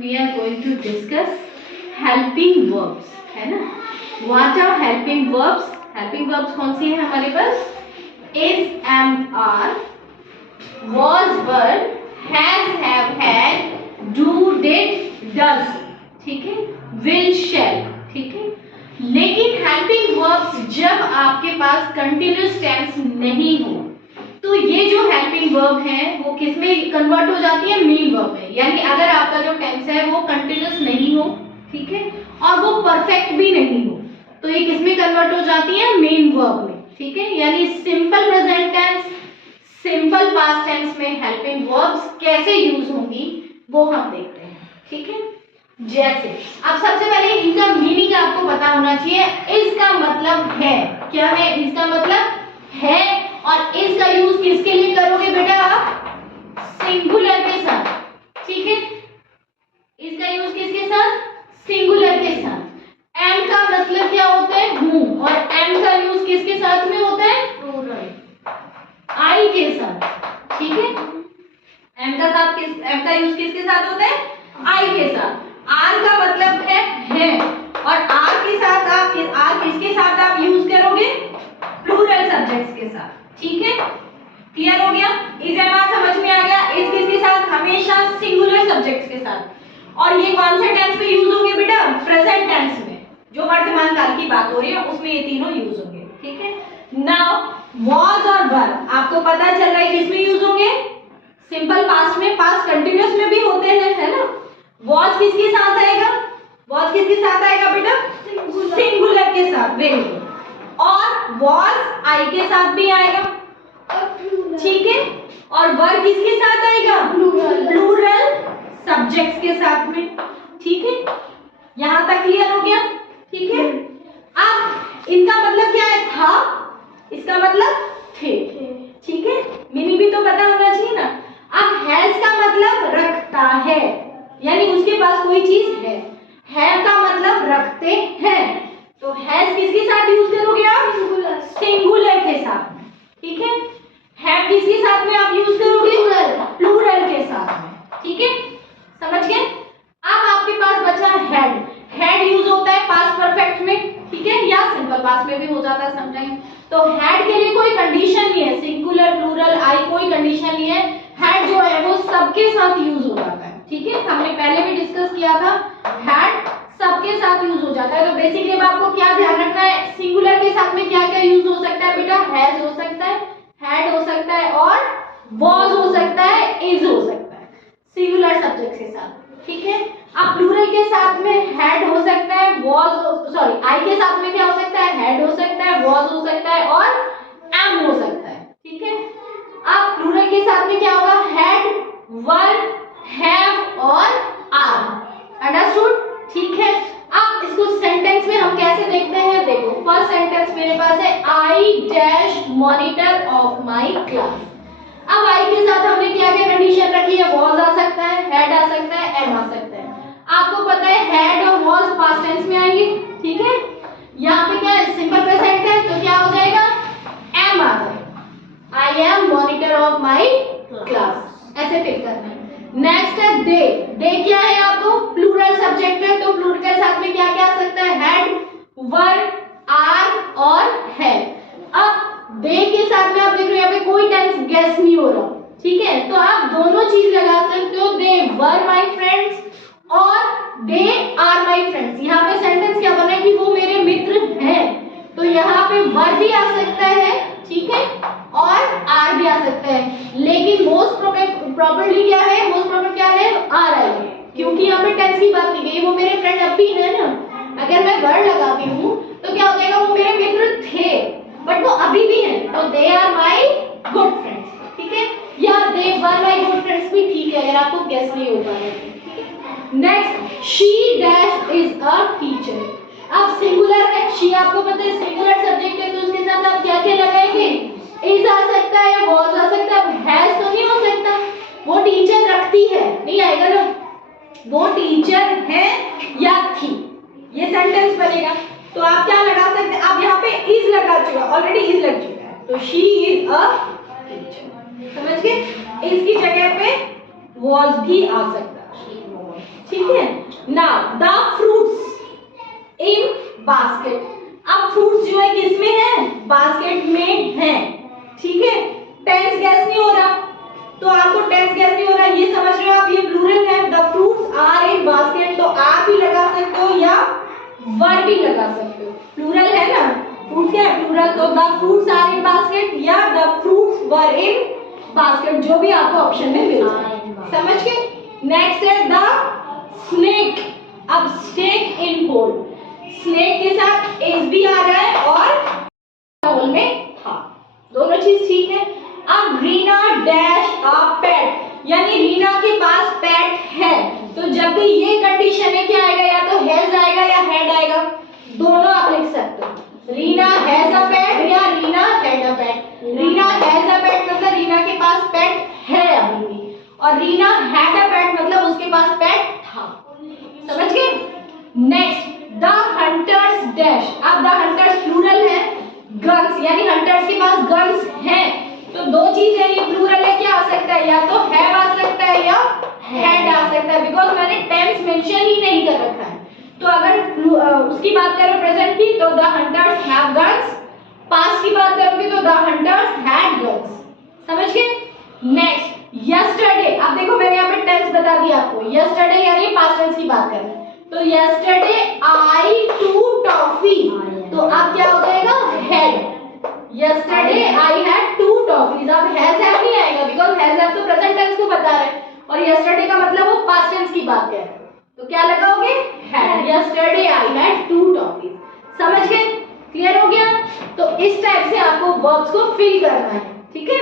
we are going to discuss helping verbs, है ना. What are helping verbs? Helping verbs कौन सी है हमारे पास? Is, am, are, was, were, has, have, had, do, did, does, ठीक है, will, shall, ठीक है. लेकिन हेल्पिंग वर्ब्स जब आपके पास कंटिन्यूअस टेंस नहीं हो तो ये जो हेल्पिंग वर्ब है वो किस में कन्वर्ट हो जाती है? मेन वर्ब में. यानी अगर आपका जो टेंस है वो कंटिन्यूअस नहीं हो, ठीक है, और वो परफेक्ट भी नहीं हो तो ये किस में कन्वर्ट हो जाती है? मेन वर्ब में, ठीक है. यानी simple present tense, simple past tense में हेल्पिंग वर्ब्स कैसे यूज होंगी वो हम देखते हैं, ठीक है. जैसे अब सबसे पहले इनका मीनिंग आपको पता होना चाहिए. इसका मतलब है क्या है? इसका मतलब है. और इसका यूज किसके लिए करोगे बेटा आप? सिंगुलर के साथ, ठीक है. इसका यूज किसके साथ? सिंगुलर के साथ. एम का मतलब क्या होता है? हूं. और एम का यूज किसके साथ में होता है? प्लूरल, आई के साथ, ठीक है. एम का यूज किसके साथ होता है? आई के साथ. आर का मतलब है और आर के साथ आप किसके साथ आप यूज करोगे? प्लूरल सब्जेक्ट्स के साथ, ठीक है. क्लियर हो गया? इज एम आर समझ में आ गया? इस किसके साथ? हमेशा सिंगुलर सब्जेक्ट्स के साथ. और ये कौन से टेंस में यूज होंगे बेटा? प्रेजेंट टेंस में, जो वर्तमान काल की बात हो रही है उसमें ये तीनों यूज होंगे, ठीक है. नाउ वाज और वर आपको पता चल रहा है किसमें यूज होंगे? सिंपल पास्ट में, पास्ट कंटिन्यूअस में भी होते हैं, है ना. was किसके साथ आएगा? was किसके साथ आएगा बेटा? सिंगुलर के साथ. Very good. और was आई के साथ भी आएगा, ठीक है. और वर किसके साथ आएगा? प्लूरल सब्जेक्ट्स के साथ में, ठीक है. यहां तक क्लियर हो गया? ठीक है. अब इनका मतलब क्या है? था, इसका मतलब थे, ठीक है. मीनिंग भी तो पता होना चाहिए ना. अब हैज का मतलब रखता है, यानी उसके पास कोई चीज है. हैव का मतलब रखते हैं. तो हैज किसके साथ यूज करोगे आप? सिंगुलर के साथ में, ठीक है. हैव किसके साथ में आप यूज करोगे? प्लूरल के साथ में, ठीक है. समझ गए? अब आपके पास बचा हैड. हैड यूज होता है पास्ट परफेक्ट में, ठीक है, या सिंपल पास्ट में भी हो जाता है समटाइम. तो हैड के लिए कोई कंडीशन नहीं है, सिंगुलर प्लूरल आई कोई कंडीशन नहीं है. हैड जो है वो सबके साथ यूज हो जाता है, ठीक है. हमने पहले भी डिस्कस किया था, हैड सबके साथ यूज हो जाता है. तो बेसिकली अब आपको क्या ध्यान रखना है? सिंगुलर के साथ में क्या क्या यूज हो सकता है बेटा? हैज हो सकता है, हैड हो सकता है और वाज हो सकता है, इज हो सकता है, सिंगुलर सब्जेक्ट के साथ, ठीक है. अब प्लूरल के साथ में हैड हो सकता है, वाज आई के साथ में क्या हो सकता है? हैड हो सकता है, वाज हो सकता है और एम हो सकता है, ठीक है. अब प्लूरल के साथ में क्या होगा? हैड, वर, हैव और आर. अंडरस्टूड? ठीक है. अब इसको सेंटेंस में हम कैसे देखते हैं? देखो, फर्स्ट सेंटेंस मेरे पास है I dash monitor of my class. अब आई के साथ हमने क्या क्या कंडीशन रखी है? वाज आ सकता है, हैड आ सकता है, एम आ सकता है. आपको पता है हैड और वाज पास्ट टेंस में आएंगे, ठीक है. यहाँ पे क्या है? सिंपल प्रेजेंट है तो क्या हो जाएगा? एम आ जाएगा. I am monitor of my class, ऐसे फिक्स करना है. नेक्स्ट है दे. दे क्या है? आपको प्लूरल सब्जेक्ट है तो प्लूरल के साथ में क्या क्या आ सकता है? हैड, वर, आर और है. अब दे के साथ में आप देख रहे हो यहाँ पे कोई टेंस गेस नहीं हो रहा, ठीक है. तो आप दोनों चीज लगा सकते हो, दे वर माय फ्रेंड्स और दे आर माय फ्रेंड्स. यहाँ पे सेंटेंस क्या बना है कि वो मेरे मित्र हैं, तो यहाँ पे वर भी आ सकता है, ठीक है, और आर भी आ सकता है. लेकिन मोस्ट प्रोबेबली क्या है? मोस्ट प्रोबेबली क्या है? आर आएगा, क्योंकि यहाँ पे टेंस की बात की गई. वो मेरे फ्रेंड अब भी है ना. अगर मैं वर लगाती हूँ तो क्या हो जाएगा? वो मेरे मित्र थे बट वो अभी भी हैं, तो they are my good friends, ठीक है. या they were my good friends भी ठीक है अगर आपको गेस नहीं हो पा रहा है. Next, she dash is a teacher. अब सिंगुलर है, शी आपको पता है सिंगुलर सब्जेक्ट है तो उसके साथ आप क्या क्या लगाएंगे? इज आ सकता है, वाज आ सकता है, हैज तो नहीं हो सकता. वो टीचर रखती है, नहीं आएगा ना. वो टीचर है या थी, ये सेंटेंस बनेगा. तो आप क्या लगा सकते हैं? आप यहाँ पे इज लगा चुका, ऑलरेडी इज लग चुका है, तो शी इज अ टीचर. समझ गए? इसकी जगह पे वाज भी आ सकता है, ठीक है. Now the fruits in basket, अब फ्रूट्स जो है किसमें है, बास्केट में है, ठीक है। टेंस गैस नहीं हो रहा, तो आपको टेंस गैस नहीं हो रहा ये समझ रहे हो आप, ये प्लूरल है, the fruits are in basket, तो आर भी लगा सकते हो या वर भी लगा सकते हो, प्लूरल है ना, फ्रूट्स क्या है प्लूरल, तो the fruits are in basket या the fruits were in basket, जो भी आपको ऑप्शन में मिल जाए, समझ गए। नेक्स्ट है द स्नेक, अब स्नेक इन होल, स्नेक के साथ एस भी आ रहा है और होल में था, दोनों चीज ठीक है। अब रीना डैश अ पेट, यानी रीना के पास पेट है, तो जब भी ये कंडीशन है क्या आएगा, या तो हैज आएगा या हैड आएगा, दोनों आप लिख सकते हो, रीना हैज अ पेट या Reena had a pet. Reena has a pet मतलब रीना के पास पेट है अभी भी, और रीना हैड अ पेट मतलब उसके पास पेट था, समझ गए। नेक्स्ट द हंटर्स डैश, अब द हंटर्स प्लूरल है, गन्स यानी हंटर्स के पास गन्स हैं, तो दो चीज है, ये प्लूरल है, क्या आ सकता है, या तो हैव आ सकता है या हैड आ सकता है, बिकॉज मैंने टेंस मेंशन ही नहीं कर रखा है। तो अगर उसकी बात करो प्रेजेंट की, तो the hunters have guns, past की बात करोगे तो द हंटर्स हैड गन्स, समझ गए। नेक्स्ट यस्टरडे, अब देखो मैंने यहाँ पे टेंस बता दिया आपको, यस्टरडे यानी पास्ट टेंस की बात कर रहे हैं, तो यस्टरडे आई टू टॉफी, तो अब क्या हो जाएगा, had, yesterday I had 2 toffees, अब has have नहीं आएगा बिकॉज़ has have तो प्रेजेंट टेंस को बता रहे हैं, और yesterday का मतलब वो पास्ट टेंस की बात कर रहे हैं, तो क्या लगाओगे, had, yesterday I had 2 toffees, समझ गए, क्लियर हो गया। तो इस टाइप से आपको वर्ब्स को फिल करना है, ठीक है।